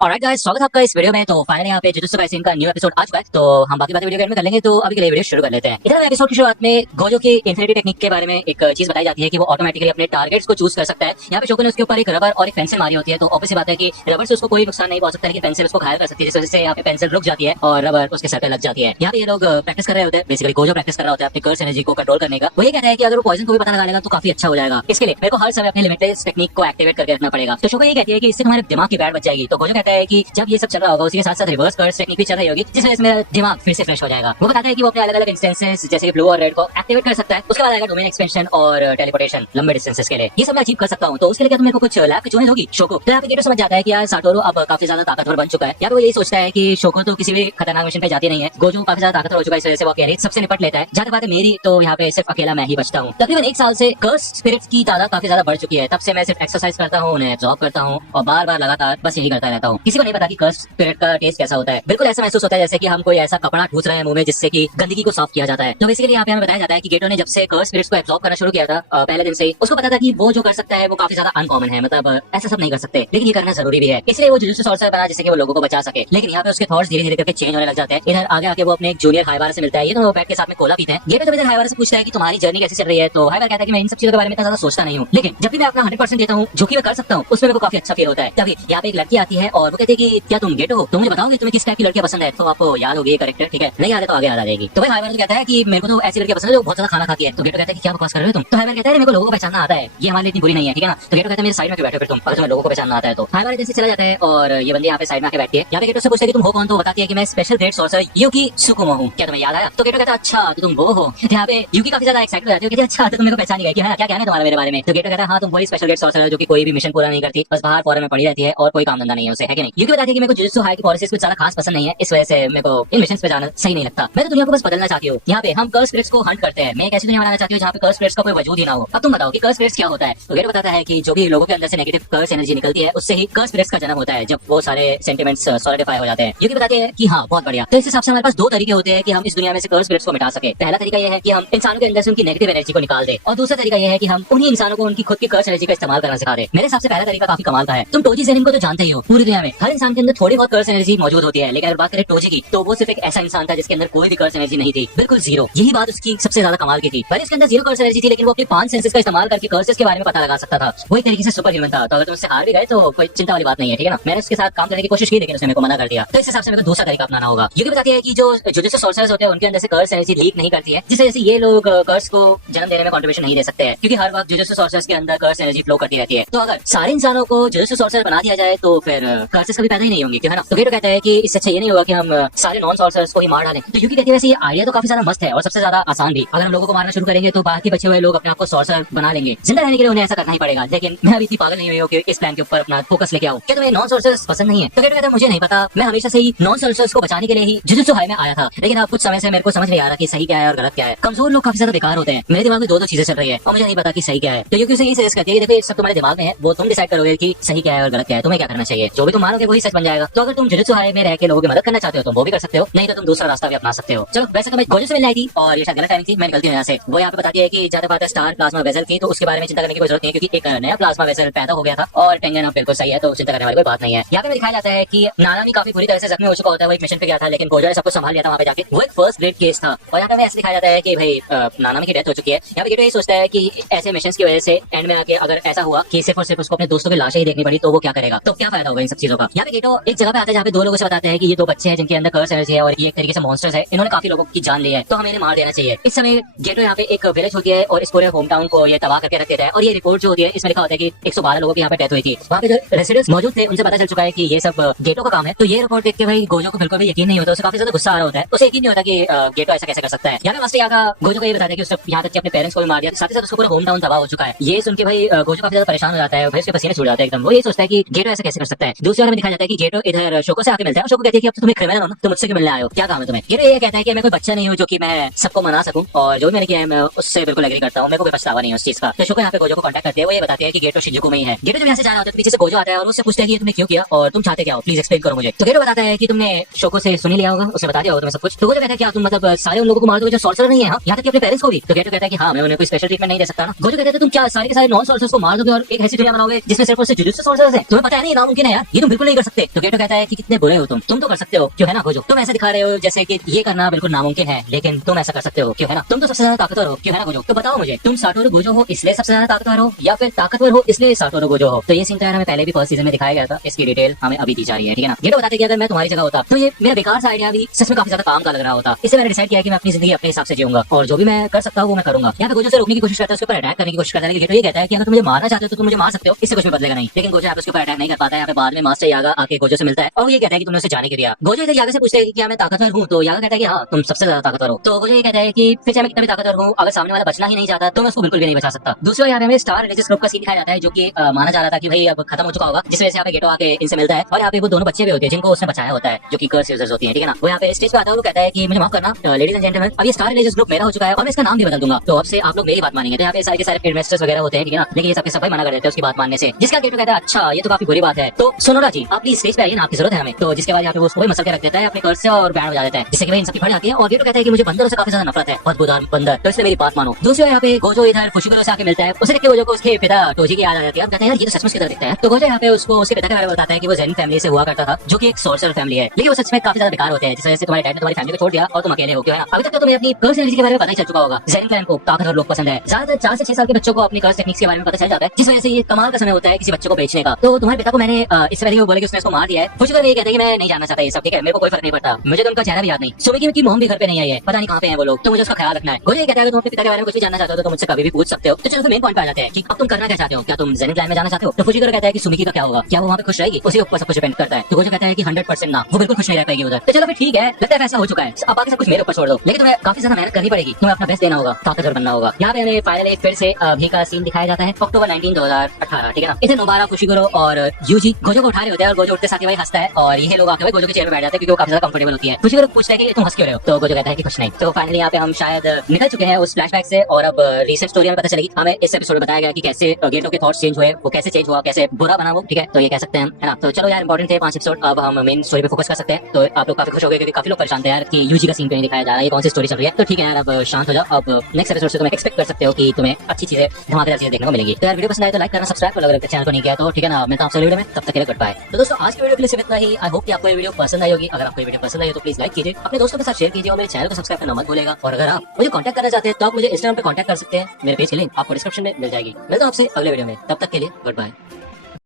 Alright guys, स्वागत है आपका इस वीडियो में। तो फाइनली यहाँ पे जुजुत्सु काइसेन का न्यू एपिसोड आ चुका है, तो हम बाकी बातें वीडियो के एंड में कर लेंगे। तो अभी के लिए वीडियो शुरू कर लेते हैं। इधर एपिसोड की शुरुआत में गोजो की इन्फिनिटी टेक्निक के बारे में एक चीज बताई जाती है कि वो ऑटोमेटिकली अपने टारगेट्स को चूज कर सकता है। यहाँ पे शोको ने उसके ऊपर एक रबर और एक पेंसिल मारी होती है, तो ऑब्वियस बात है कि रबर से उसको कोई नुकसान नहीं पहुंच सकता, लेकिन पेंसिल उसको घायल कर सकती है, जिस वजह से यहाँ पे पेंसिल रुक जाती है और रबर उसके सर पे लग जाती है। यहाँ पे ये लोग प्रैक्टिस कर रहे होते हैं, बेसिकली गोजो प्रैक्टिस कर रहा होता है अपनी कर्स एनर्जी को कंट्रोल करने का। वो ये कहता है कि अगर वो पॉइजन को भी पता लगा लेगा तो काफी अच्छा हो जाएगा। इसके लिए मेरे को हर समय अपने लिमिटलेस टेक्निक को एक्टिवेट करके रखना पड़ेगा। तो शोको ये कहती है कि इससे तुम्हारे दिमाग की बैट बच जाएगी। तो गोजो कहता है कि जब ये सब चल रहा होगा उसी के साथ साथ रिवर्स कर्स टेक्निक भी चल रही होगी, जिस वजह से मेरा दिमाग फिर से फ्रेश हो जाएगा। वो बताता है कि वो अपने अलग अलग इंस्टेंसेस जैसे ब्लू और रेड को एक्टिवेट कर सकता है। उसके बाद आएगा डोमेन एक्सपेंशन और टेलीपोर्टेशन लंबे डिस्टेंसेस के लिए। ये सब मैं अचीव कर सकता हूँ, तो उसके लिए क्या तुम मेरे को कुछ लैब की चॉइस होगी शोको। तो यहाँ पे गेटो समझ जाता है कि यार साटोरू अब काफी ज्यादा ताकतवर बन चुका है। या तो वो यही सोचता है कि शोको तो किसी भी खतरनाक मिशन पे जाती नहीं है, गोजो काफी ज्यादा ताकतवर हो चुका है, इस वजह से वो अकेले सबसे निपट लेता है। जहाँ बात है मेरी, तो यहाँ पे सिर्फ अकेला मैं ही बचता हूँ। तकरीबन 1 साल से कर्स स्पिरिट्स की तादाद काफी ज्यादा बढ़ चुकी है। तब से मैं सिर्फ एक्सरसाइज करता हूँ, उन्हें एब्जॉर्ब करता हूँ और बार बार लगातार बस यही करता रहता हूँ। किसी को नहीं पता कि कर्स स्पिरिट का टेस्ट कैसा होता है। बिल्कुल ऐसा महसूस होता है जैसे कि हम कोई ऐसा कपड़ा ठूस रहे हैं मुंह में जिससे कि गंदगी को साफ किया जाता है। तो बेसिकली यहाँ पे हमें बताया जाता है कि गेटो ने जब से कर्स स्पिरिट्स को एब्जॉर्ब करना शुरू किया था पहले दिन से ही उसको पता था कि वो जो कर सकता है वो काफी ज्यादा अनकॉमन है, मतलब ऐसा सब नहीं कर सकते, लेकिन ये करना जरूरी भी है। इसलिए वो जुजुत्सु सॉर्सर बना जिससे कि वो लोगों को बचा सके। लेकिन यहाँ पे उसके थॉट्स धीरे धीरे करके चेंज होने लग जाते हैं। इधर आगे आके वो अपने एक जूनियर हाइबारा से मिलता है। ये तो बैठ के साथ में कोला पीते हैं। गेटो तो इधर हाइबारा से पूछता है कि तुम्हारी जर्नी कैसी चल रही है। तो हाइबारा कहता है कि मैं इन सब चीजों के बारे में इतना ज्यादा सोचता नहीं हूँ, लेकिन जब भी मैं अपना 100% देता हूँ जो कि मैं कर सकता हूँ उसमें मेरे को काफी अच्छा फील होता है। तभी यहाँ पे एक लड़की आती है और वो कहती है कि क्या तुम गेटो हो, तुम मुझे बताओगे तुम्हें किस टाइप की लड़कियां पसंद है। तो आपको याद होगी ये कैरेक्टर, ठीक है, नहीं याद है तो आगे याद आ जाएगी। तो भाई हाइबारा तो कहता है कि मेरे को तो ऐसी लड़कियां पसंद है जो बहुत ज्यादा खाना खाती है। तो गेटो कहता है कि क्या बकवास कर रहे हो तुम। तो हाइबारा कहता है मेरे को लोगों को पहचानना आता है, ये हमारे लिए इतनी बुरी नहीं है, ठीक है ना। तो गेटो कहता है मेरे साइड में क्यों बैठे फिर तुम, अगर तुम्हें लोगों को पहचानना आता है तो। हाइबारा जैसे चला जाता है और ये बंदी यहाँ पे साइड में आके बैठती है। यहाँ पे गेटो से पूछता है कि तुम हो कौन। तो बताती है कि मैं स्पेशल ग्रेड सॉर्सर यूकी सुकुमो हूँ, क्या तुम्हें याद आया। तो गेटो कहता है अच्छा तो तुम वो हो। यहाँ पे यूकी काफी ज्यादा एक्साइटेड हो जाती है, कहती है अच्छा तो तुम मेरे को पहचान गए कि क्या कहना है तुम्हारा मेरे बारे में। तो गेटो कहता है हाँ तुम वही स्पेशल ग्रेड सॉर्सर है जो कि कोई भी मिशन पूरा नहीं करती, बस बाहर फॉरन में पड़ी रहती है और कोई काम धंधा नहीं है उसे, है कि नहीं। यूकी बताती है कि मेरे को जुजुत्सु हाई की पॉलिसीज कुछ ज्यादा खास पसंद नहीं है, इस वजह से मेरे को इन मिशंस पे जाना सही नहीं लगता। मैं तो दुनिया को बस बदलना चाहती हूँ। यहाँ पे हम कर्स स्पिरिट्स को हंट करते हैं। मैं एक ऐसी दुनिया बनाना चाहती हूँ जहाँ पे कर्स स्पिरिट्स का कोई वजूद ही ना हो। अब तुम बताओ कि कर्स स्पिरिट्स क्या होता है। तो गेटो बताता है कि जो भी लोगों के अंदर से नेगेटिव कर्स एनर्जी निकलती है उससे ही कर्स स्पिरिट्स का जन्म होता है, जब वो सारे सेंटिमेंट्स सॉलिडिफाई हो जाते हैं। यूकी बताते हैं कि हाँ बहुत बढ़िया। तो इस हिसाब से हमारे पास 2 तरीके होते हैं कि हम इस दुनिया में से कर्स स्पिरिट्स को मिटा सके। पहला तरीका यह है कि हम इंसानों के अंदर से उनकी नेगेटिव एनर्जी को निकाल दे, और दूसरा तरीका यह है कि हम उन्हीं इंसानों को उनकी खुद की कर्स एनर्जी का इस्तेमाल करना सिखा दे। मेरे हिसाब से पहला तरीका काफी कमाल का है। तुम टोजी ज़ेनिन को तो जानते ही हो, पूरी दुनिया में हर इंसान के अंदर थोड़ी बहुत कर्स एनर्जी मौजूद होती है, लेकिन अगर बात करें टोजी की तो वो सिर्फ एक ऐसा इंसान था जिसके अंदर कोई भी कर्स एनर्जी नहीं थी, बिल्कुल जीरो। यही बात उसकी सबसे ज्यादा कमाल की थी। पहले इसके अंदर जीरो कर्स एनर्जी थी, लेकिन वो अपने 5 सेंसेस का इस्तेमाल करके कर्सेस के बारे में पता लगा सकता था। वो एक तरीके से सुपर ह्यूमन था। तो अगर तुम उससे हार भी गए तो कोई चिंता वाली बात नहीं है, ठीक है ना। मैंने उसके साथ काम करने की कोशिश की, लेकिन उसने मेरे को मना कर दिया। तो इस हिसाब से मेरे को दूसरा तरीका अपनाना होगा। ये भी बताती है कि जो जुजुत्सु सॉर्सरर्स होते हैं उनके अंदर से कर्स एनर्जी लीक नहीं करती है, जिस वजह से ये लोग कर्स को जन्म देने में कंट्रीब्यूशन नहीं दे सकते हैं, क्योंकि हर वक्त जुजुत्सु सॉर्सरर्स के अंदर कर्स एनर्जी फ्लो करती रहती है। तो अगर सारे इंसानों को जुजुत्सु सॉर्सरर बना दिया जाए तो फिर कर्सेस कभी पैदा ही नहीं होंगे, क्यों है ना। तो गेटो कहता है कि इससे अच्छा ये नहीं होगा कि हम सारे नॉन सॉर्सरर्स को ही मार डालें। तो यूकी कहती है वैसे ये आइडिया तो काफी ज्यादा मस्त है और सबसे ज्यादा आसान भी। अगर हम लोगों को मारना शुरू करेंगे तो बाकी बचे हुए लोग अपने आप को सॉर्सरर बना लेंगे। जिंदा रहने के लिए उन्हें ऐसा करना ही पड़ेगा, लेकिन मैं अभी इतनी पागल नहीं हुई हूँ कि इस प्लान के ऊपर अपना फोकस लेके आऊं। क्या तुम्हें नॉन सॉर्सरर्स पसंद नहीं है। तो गेटो कहता है मुझे नहीं पता, मैं हमेशा से ही नॉन सॉर्सरर्स को बचाने के लिए ही जुजुत्सु हाई में आया था, लेकिन अब कुछ समय से मेरे को समझ नहीं आ रहा कि सही क्या है और गलत क्या है। कमजोर लोग काफी ज्यादा बेकार होते हैं। मेरे दिमाग में 2 चीजें चल रही है और मुझे नहीं पता कि सही क्या है। तो यूकी उसे यही सजेस्ट करती है कि देखो सब तुम्हारे दिमाग में है, वो तुम डिसाइड करोगे कि सही क्या है और गलत क्या है, तुम्हें क्या करना चाहिए। जो भी तुम मानोगे वही सच बन जाएगा। तो अगर तुम जुजुत्सु हाई में रह के लोगों की मदद करना चाहते हो तो वो भी कर सकते हो, नहीं तो तुम दूसरा रास्ता भी अपना सकते हो। चलो वैसे तो मैं गोजो से मिलने आई थी और ये शायद गलत टाइमिंग थी, मैं निकलती हूँ यहाँ से। वो यहाँ पे बताती है कि ज्यादा बात है स्टार प्लाज्मा वेसल की, तो उसके बारे में चिंता करने की कोई जरूरत नहीं है, क्योंकि एक नया प्लाज्मा वेसल पैदा हो गया था और टेंगन अब बिल्कुल सही है, तो चिंता करने वाली कोई बात नहीं है। यहाँ पे दिखाया जाता है कि नानामी काफी बुरी तरह से जख्मी हो चुका होता है। वो एक मिशन पे गया था, लेकिन गोजो ने सबको संभाल लिया था वहाँ पे जाके। वो एक फर्स्ट ग्रेड केस था और यहाँ पे ऐसे दिखाया जाता है कि भाई नानामी की डेथ हो चुकी है। यहाँ पे गेटो ये सोचता है कि ऐसे मिशन की वजह से एंड में आके अगर ऐसा हुआ कि सिर्फ और सिर्फ उसको अपने दोस्तों की लाशें ही देखनी पड़ी तो वो क्या करेगा, तो क्या फायदा होगा इन सब चीजों का। यहाँ पे गेटो एक जगह पे आता है जहाँ पे 2 लोगों से बताते हैं कि ये 2 बच्चे हैं जिनके अंदर कर्स एनर्जी है और ये एक तरीके से मॉन्स्टर्स है, इन्होंने काफी लोगों की जान ली है, तो हमें इन्हें मार देना चाहिए। इस समय गेटो यहाँ पे एक विलेज होती है और इस पूरे होम टाउन को ये तबाह करके रख देता है। और ये रिपोर्ट जो होती है इसमें लिखा होता है कि 112 लोगों की यहाँ पे डेथ हुई थी। वहाँ पे जो रेसिडेंट्स मौजूद थे उनसे पता चल चुका है कि ये सब गेटो का काम है। तो ये रिपोर्ट देख के भाई गोजो को बिल्कुल भी यकीन नहीं होता, उसे काफी ज्यादा गुस्सा आ रहा होता है। उसे यकीन नहीं होता कि गेटो ऐसा कैसे कर सकता है। यहाँ पे मास्टर यागा गोजो को ये बताता है कि उसने यहाँ तक अपने पेरेंट्स को भी मार दिया, साथ ही साथ उसको पूरा होम टाउन तबाह हो चुका है। ये सुन के भाई गोजो काफी ज्यादा परेशान हो जाता है, भाई उसके पसीने छूट जाते हैं एकदम। वो ये सोचता है कि गेटो ऐसा कैसे कर सकता है। दूसरी बार में दिखाया जाता है कि गेटो इधर शोको से आके मिलता है और शोको कहती है कि अब तुम्हें क्रिमिनल हो ना, तुम मुझसे क्यों मिलने आए हो, क्या काम है तुम्हें। गेटो ये कहता है कि मैं कोई बच्चा नहीं हूँ जो कि मैं सबको मना सकूं, और जो मैंने किया है मैं उससे बिल्कुल एग्री करता हूँ, मेरे को कोई पछतावा नहीं है उस चीज का। तो शोको यहाँ पे गोजो को कांटेक्ट करते हैं। वो ये बताते हैं कि गेटो शिजुकु में ही है। गेटो जब यहाँ से जा रहा होता है तो पीछे से गोजो आता है और उससे पूछता है कि ये तुमने क्यों किया और तुम चाहते क्या हो, प्लीज एक्सप्लेन करो मुझे। तो गेटो बताता है कि तुमने शोको से सुन लिया होगा, उसने बता दिया होगा तुम्हें सब कुछ। तो गोजो कहता है क्या तुम मतलब सारे उन लोगों को मार दोगे जो सॉर्सरर नहीं है, हाँ, यहाँ तक कि अपने पेरेंट्स को भी। तो गेटो कहता है कि हाँ मैं उन्हें कोई स्पेशल ट्रीटमेंट नहीं दे सकता ना। गोजो कहते हैं तुम क्या सारे के सारे नॉन सॉर्सरर्स को मार दोगे और एक ऐसी दुनिया बनाओगे जिसमें सिर्फ और सिर्फ जुजुत्सु सॉर्सरर्स हैं। तुम्हें पता है नहीं, नामुमकिन है यार, ये तुम बिल्कुल नहीं कर सकते। तो गेटो कहता है कि कितने बुरे हो तुम तो कर सकते हो, क्यों है ना गोजो? तुम ऐसे दिखा रहे हो जैसे कि ये करना बिल्कुल नामुमकिन है, लेकिन तुम ऐसा कर सकते हो, क्यों है ना? तुम तो सबसे ज्यादा ताकतवर हो, क्यों है ना गोजो? तो बताओ मुझे, तुम साटोरू गोजो हो इसलिए सबसे ज्यादा ताकतवर हो, या फिर ताकतवर हो इसलिए साटोरू गोजो हो? तो ये सीन तो यार हमें पहले भी फर्स्ट सीजन में दिखाया गया था, इसकी डिटेल हमें अभी दी जा रही है, ठीक है ना? ये तो बताते कि अगर मैं तुम्हारी जगह होता तो ये मेरा बेकार सा आइडिया भी सच में काफी ज्यादा काम का लग रहा होता। इससे मैंने डिसाइड किया कि मैं अपनी जिंदगी अपने हिसाब से जीऊंगा और जो भी मैं कर सकता हूँ वो मैं करूंगा। यहाँ पे गोजो से रोकने की कोशिश करता है, उसके ऊपर अटैक करने की कोशिश करता है, लेकिन गेटो ये कहता है कि अगर तुम मुझे मारना चाहते हो तो तुम मुझे मार सकते हो, इससे कुछ भी बदलेगा नहीं। लेकिन गोजो यहाँ पे उसके ऊपर अटैक नहीं कर पाता है। यहाँ पे बाद में मास्टर यागा आके गोजो से मिलता है और वो ये कहता है कि तुमने उसे जाने के दिया। गोजो इधर यागा से पूछता है कि क्या मैं ताकतवर हूँ, तो यागा कहता है कि हाँ तुम सबसे ज्यादा ताकतवर हो। तो गोजो ये कहता है कि फिर चाहे मैं कितना भी ताकतवर हूँ, अगर सामने वाला बचना ही नहीं चाहता तो मैं उसको बिल्कुल भी नहीं बचा सकता। दूसरा यहाँ पे हमें स्टार रिलीजियस ग्रुप का सीन दिखाया जाता है, जो कि माना जा रहा था कि भाई अब खत्म हो चुका होगा, जिस वजह से यहाँ पे गेटो आके इनसे मिलता है और यहाँ पे वो दोनों बच्चे भी होते हैं जिनको उसने बचाया होता है, जो कि कर्स यूजर्स होती हैं, ठीक है ना? वो यहाँ पे स्टेज पे आता है और वो कहता है कि मुझे माफ करना लेडीज एंड जेंटलमैन, अब ये स्टार रिलीजियस ग्रुप मेरा हो चुका है और मैं इसका नाम भी बदल दूंगा, तो अब से आप लोग मेरी बात मानेंगे। तो यहाँ पे सारे के सारे इन्वेस्टर्स वगैरह होते हैं, ठीक है ना? लेकिन ये सबके सब मना कर देते हैं उसकी बात मानने से, जिसका गेटो कहता है अच्छा ये तो काफी बुरी बात है, तो सोनोरा जी आप प्लीज स्टेज पे आइए ना, आपकी जरूरत है हमें। तो जिसके बाद यहाँ पे वो उसको मसल के रख देता है अपने कर्स से और बैंड बजा देता है, जिससे कि भाई इन सबकी फट जाती है और गेटो कहता है कि मुझे बंदरों से काफी ज्यादा नफरत है, बहुत बुदार बंदर, तो इसलिए मेरी बात मानो। दूसरी यहाँ पे गोजो इधर फुशिगुरो से आके मिलता है, उसे देख के गोजो को उसके पिता टोजी की याद आ जाती है। अब कहते हैं यार ये तो सचमुच की तरह दिखता है। तो गोजो यहाँ पे उसको उसके पिता के बारे में बताता है कि वो ज़ेन फैमिली से हुआ करता था, जो कि एक सोर्सर फैमिली है, लेकिन वो सच में काफी ज्यादा बेकार होते हैं, जिस वजह से तुम्हारे डैड ने तुम्हारी फैमिली को छोड़ दिया और तुम अकेले हो, क्यों है ना? अभी तक तो तुम्हें अपनी कर्स एनर्जी के बारे में पता ही चल चुका होगा। ज़ेन क्लैन को ताकतवर लोग पसंद है, ज्यादातर 4 से 6 साल के बच्चों को अपनी कर्स टेक्निक्स के बारे में पता चल जाता है, जिस वजह से ये कमाल का समय होता है किसी बच्चे को बेचने का। तो तुम्हारे पिता को मैंने इस वजह से बोले कि उसने उसको मार दिया है। फुशिगुरो ये कहते हैं कि मैं नहीं जानना चाहता ये सब, ठीक है, मेरे को कोई फर्क नहीं पड़ता, मुझे तो उनका चेहरा भी याद नहीं, सुमिकी की मॉम भी घर पे नहीं आई है, पता नहीं कहाँ पे है वो लोग, तो मुझे उसका ख्याल रखना है। गोजो ये कहता है तुम अपने पिता के बारे में कुछ भी जानना चाहते हो तो मुझसे कभी भी पूछ सकते हो। तो चलो मेन पॉइंट पे आ जाते हैं कि अब तुम करना क्या चाहते हो, क्या तुम ज़ेन क्लैन में जाना चाहते हो? तो फुशिगुरो कहता है कि सुमिकी का क्या होगा, क्या वो वहाँ पे खुश रहेगी, उसी ऊपर सब कुछ डिपेंड करता है। तो गोजो कहता है कि 100% ना, वो बिल्कुल खुश नहीं रह पाएगी उधर। तो चलो फिर ठीक है, लगता है फैसला हो चुका है, अब बाकी सब कुछ मेरे ऊपर छोड़ दो, लेकिन तुम्हें काफी ज्यादा मेहनत करनी पड़ेगी, तुम्हें अपना बेस्ट देना होगा, ताकतवर बनना होगा। यहाँ पे हमें फाइनली फिर से अभी का सीन दिखाया जाता है अक्टूबर 19, 2018, ठीक है ना? इसे नोबारा फुशिगुरो और यूजी गोजो को उठा रहे होते हैं और गोजो उठते साथ ही भाई हंसता है और ये लोग आके भाई गोजो के चेयर पे बैठ जाते हैं क्योंकि वो काफी ज्यादा कंफर्टेबल होती है। फुशिगुरो पूछता है कि तुम हंस क्यों रहे हो, तो गोजो कहता है कि कुछ नहीं। तो फाइनली यहाँ पे हम शायद निकल चुके हैं उस फ्लैशबैक से और अब रीसेंट स्टोरी में पता चलेगी हमें। इस एपिसोड में बताया गया कि कैसे गेटो के थॉट्स चेंज हुए, वो कैसे चेंज हुआ, कैसे बुरा बना वो, ठीक है? तो ये कह सकते हैं, है ना? तो चलो यार इंपॉर्टेंट थे 5 एपिसोड, अब हम मेन स्टोरी पे फोकस कर सकते हैं। तो आप लोग काफी खुश हो गए क्योंकि काफी लोग परेशान थे यार कि यूजी का सीन क्यों नहीं दिखाया जा रहा है, ये कौन सी स्टोरी चल रही है। तो ठीक है यार, अब शांत हो जाओ, अब नेक्स्ट एपिसोड से तुम एक्सपेक्ट कर सकते हो कि तुम्हें अच्छी चीजें, धमाकेदार चीजें देखने को मिलेगी। तो यार वीडियो पसंद आए तो लाइक करना, सब्सक्राइब कर अगर चैनल को नहीं किया तो, ठीक है ना? मैं तो आपसे वीडियो में तब तक के लिए गुड बाय। तो दोस्तों आज की वीडियो के लिए सिर्फ इतना ही। आई होप कि आपको ये वीडियो पसंद आई होगी। अगर आपको ये वीडियो पसंद आई हो तो प्लीज लाइक कीजिए, अपने दोस्तों के साथ शेयर कीजिए और मेरे चैनल को सब्सक्राइब करना मत भूलिएगा। और अगर आप मुझे कांटेक्ट करना चाहते हैं तो आप मुझे इंस्टाग्राम पे कांटेक्ट कर सकते हैं, मेरे पेज की लिंक आपको डिस्क्रिप्शन में मिल जाएगी। मिलता हूं आपसे अगले वीडियो में, तब तक के लिए गुड बाय।